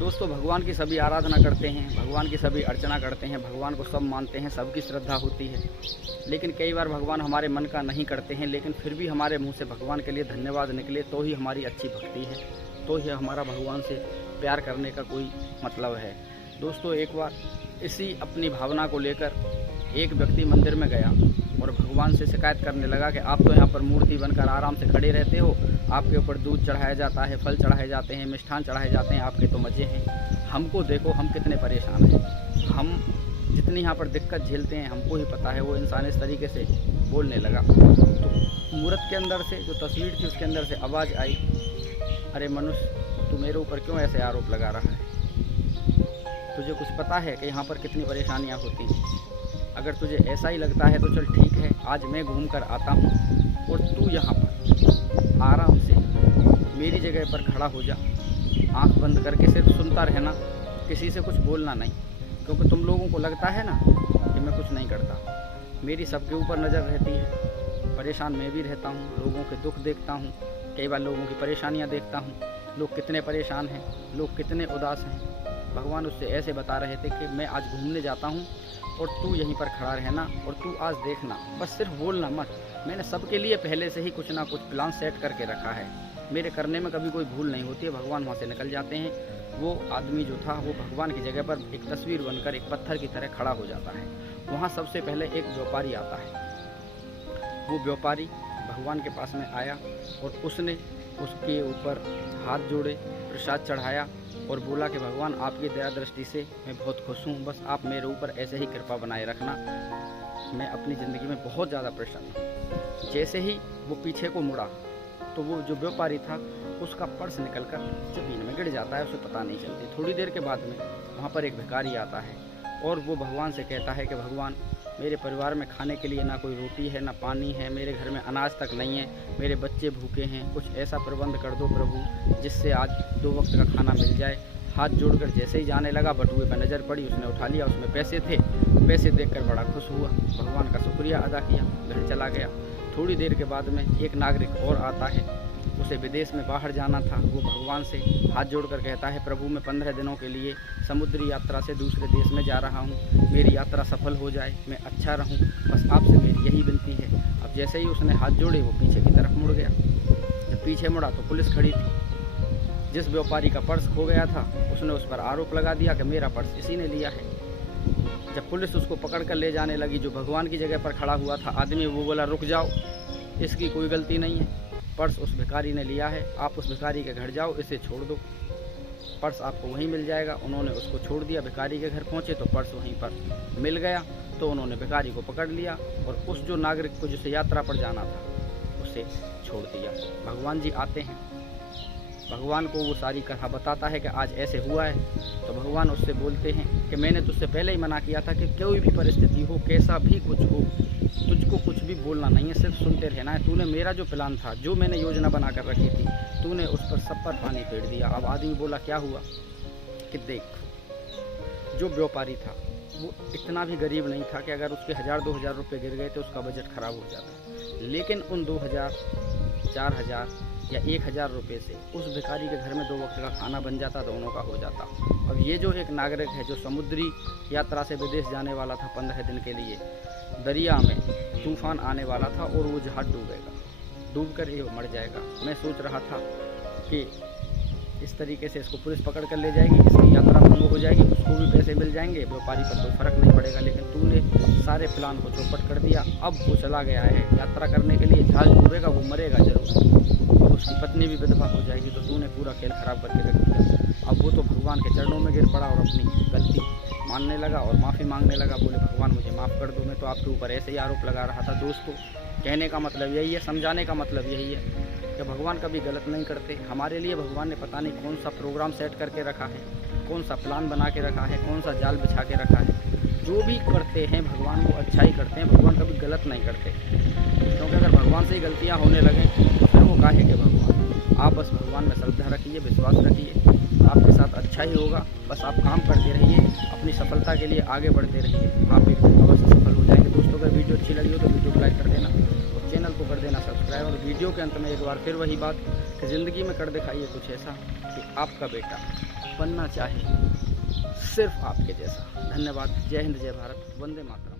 दोस्तों, भगवान की सभी आराधना करते हैं, भगवान की सभी अर्चना करते हैं, भगवान को सब मानते हैं, सबकी श्रद्धा होती है। लेकिन कई बार भगवान हमारे मन का नहीं करते हैं, लेकिन फिर भी हमारे मुंह से भगवान के लिए धन्यवाद निकले तो ही हमारी अच्छी भक्ति है, तो ही हमारा भगवान से प्यार करने का कोई मतलब है। दोस्तों, एक बार इसी अपनी भावना को लेकर एक व्यक्ति मंदिर में गया और भगवान से शिकायत करने लगा कि आप तो यहाँ पर मूर्ति बनकर आराम से खड़े रहते हो, आपके ऊपर दूध चढ़ाया जाता है, फल चढ़ाए जाते हैं, मिष्ठान चढ़ाए जाते हैं, आपके तो मज़े हैं। हमको देखो, हम कितने परेशान हैं, हम जितनी यहाँ पर दिक्कत झेलते हैं हमको ही पता है। वो इंसान इस तरीके से बोलने लगा तो मूर्त के अंदर से जो तस्वीर थी उसके अंदर से आवाज़ आई, अरे मनुष्य, तू मेरे ऊपर क्यों ऐसे आरोप लगा रहा है? तुझे कुछ पता है कि यहाँ पर कितनी परेशानियाँ होती हैं? अगर तुझे ऐसा ही लगता है तो चल ठीक है, आज मैं घूम कर आता हूँ और तू यहाँ पर आराम से मेरी जगह पर खड़ा हो जा, आंख बंद करके सिर्फ सुनता रहना, किसी से कुछ बोलना नहीं, क्योंकि तुम लोगों को लगता है ना कि मैं कुछ नहीं करता। मेरी सबके ऊपर नज़र रहती है, परेशान मैं भी रहता हूँ, लोगों के दुख देखता हूँ, कई बार लोगों की परेशानियाँ देखता हूँ, लोग कितने परेशान हैं, लोग कितने उदास हैं। भगवान उससे ऐसे बता रहे थे कि मैं आज घूमने जाता हूँ और तू यहीं पर खड़ा रहना और तू आज देखना, बस सिर्फ बोलना मत। मैंने सबके लिए पहले से ही कुछ ना कुछ प्लान सेट करके रखा है, मेरे करने में कभी कोई भूल नहीं होती है। भगवान वहाँ से निकल जाते हैं। वो आदमी जो था वो भगवान की जगह पर एक तस्वीर बनकर एक पत्थर की तरह खड़ा हो जाता है। वहाँ सबसे पहले एक व्यापारी आता है। वो व्यापारी भगवान के पास में आया और उसने उसके ऊपर हाथ जोड़े, प्रसाद चढ़ाया और बोला कि भगवान, आपकी दया दृष्टि से मैं बहुत खुश हूँ, बस आप मेरे ऊपर ऐसे ही कृपा बनाए रखना, मैं अपनी ज़िंदगी में बहुत ज़्यादा परेशान हूँ। जैसे ही वो पीछे को मुड़ा तो वो जो व्यापारी था उसका पर्स निकलकर ज़मीन में गिर जाता है, उसे पता नहीं चलती। थोड़ी देर के बाद में वहाँ पर एक भिखारी आता है और वो भगवान से कहता है कि भगवान, मेरे परिवार में खाने के लिए ना कोई रोटी है ना पानी है, मेरे घर में अनाज तक नहीं है, मेरे बच्चे भूखे हैं, कुछ ऐसा प्रबंध कर दो प्रभु जिससे आज 2 वक्त का खाना मिल जाए। हाथ जोड़कर जैसे ही जाने लगा, बटुए पर नज़र पड़ी, उसने उठा लिया, उसमें पैसे थे। पैसे देखकर बड़ा खुश हुआ, भगवान का शुक्रिया अदा किया, घर चला गया। थोड़ी देर के बाद में एक नागरिक और आता है, उसे विदेश में बाहर जाना था। वो भगवान से हाथ जोड़कर कहता है, प्रभु, मैं 15 दिनों के लिए समुद्री यात्रा से दूसरे देश में जा रहा हूँ, मेरी यात्रा सफल हो जाए, मैं अच्छा रहूँ, बस आपसे मेरी यही विनती है। अब जैसे ही उसने हाथ जोड़े वो पीछे की तरफ मुड़ गया। जब पीछे मुड़ा तो पुलिस खड़ी थी। जिस व्यापारी का पर्स खो गया था उसने उस पर आरोप लगा दिया कि मेरा पर्स इसी ने लिया है। जब पुलिस उसको पकड़ कर ले जाने लगी, जो भगवान की जगह पर खड़ा हुआ था आदमी, वो बोला, रुक जाओ, इसकी कोई गलती नहीं है, पर्स उस भिखारी ने लिया है, आप उस भिखारी के घर जाओ, इसे छोड़ दो, पर्स आपको वहीं मिल जाएगा। उन्होंने उसको छोड़ दिया। भिखारी के घर पहुंचे तो पर्स वहीं पर मिल गया, तो उन्होंने भिखारी को पकड़ लिया और उस जो नागरिक को जिसे यात्रा पर जाना था उसे छोड़ दिया। भगवान जी आते हैं, भगवान को वो सारी कथा बताता है कि आज ऐसे हुआ है, तो भगवान उससे बोलते हैं कि मैंने तुझसे पहले ही मना किया था कि कोई भी परिस्थिति हो, कैसा भी कुछ हो, तुझको कुछ भी बोलना नहीं है, सिर्फ सुनते रहना है। तूने मेरा जो प्लान था, जो मैंने योजना बना कर रखी थी, तूने उस पर सब पर पानी फेर दिया। अब आदमी बोला, क्या हुआ? कि देख, जो व्यापारी था वो इतना भी गरीब नहीं था कि अगर उसके 1000-2000 रुपये गिर गए तो उसका बजट खराब हो जाता, लेकिन उन 2000, 4000 या 1000 रुपये से उस भिखारी के घर में 2 वक्त का खाना बन जाता, दोनों का हो जाता। अब ये जो एक नागरिक है जो समुद्री यात्रा से विदेश जाने वाला था 15 दिन के लिए, दरिया में तूफान आने वाला था और वो जहाज डूबेगा, डूब कर ये मर जाएगा। मैं सोच रहा था कि इस तरीके से इसको पुलिस पकड़ कर ले जाएगी, इसकी यात्रा भंग हो जाएगी, उसको भी पैसे मिल जाएंगे, व्यापारी पर कोई फ़र्क नहीं पड़ेगा, लेकिन तूने सारे प्लान को चौपट कर दिया। अब वो चला गया है यात्रा करने के लिए, जहाज डूबेगा, वो मरेगा जरूर, और उसकी पत्नी भी विधवा हो जाएगी, तो तूने पूरा खेल खराब करके रख दिया। अब वो तो भगवान के चरणों में गिर पड़ा और अपनी गलती मानने लगा और माफ़ी मांगने लगा। बोले, भगवान मुझे माफ़ कर दो, मैं तो आपके ऊपर ऐसे ही आरोप लगा रहा था। दोस्तों, कहने का मतलब यही है, समझाने का मतलब यही है कि भगवान कभी गलत नहीं करते। हमारे लिए भगवान ने पता नहीं कौन सा प्रोग्राम सेट करके रखा है, कौन सा प्लान बना के रखा है, कौन सा जाल बिछा के रखा है। जो भी करते हैं भगवान वो अच्छा ही करते हैं, भगवान कभी गलत नहीं करते। क्योंकि अगर भगवान से ही गलतियाँ होने लगें तो फिर वो काहे के भगवान। आप बस भगवान में श्रद्धा रखिए, विश्वास रखिए, आपके साथ अच्छा ही होगा। बस आप काम करते रहिए, अपनी सफलता के लिए आगे बढ़ते रहिए, आप एक दिन अवश्य सफल हो जाएंगे। दोस्तों, अगर वीडियो अच्छी लगी हो तो वीडियो को लाइक कर देना और चैनल को कर देना सब्सक्राइब। और वीडियो के अंत में एक बार फिर वही बात कि ज़िंदगी में कर दिखाइए कुछ ऐसा कि आपका बेटा बनना चाहे सिर्फ आपके जैसा। धन्यवाद। जय हिंद, जय भारत, वंदे मातरम।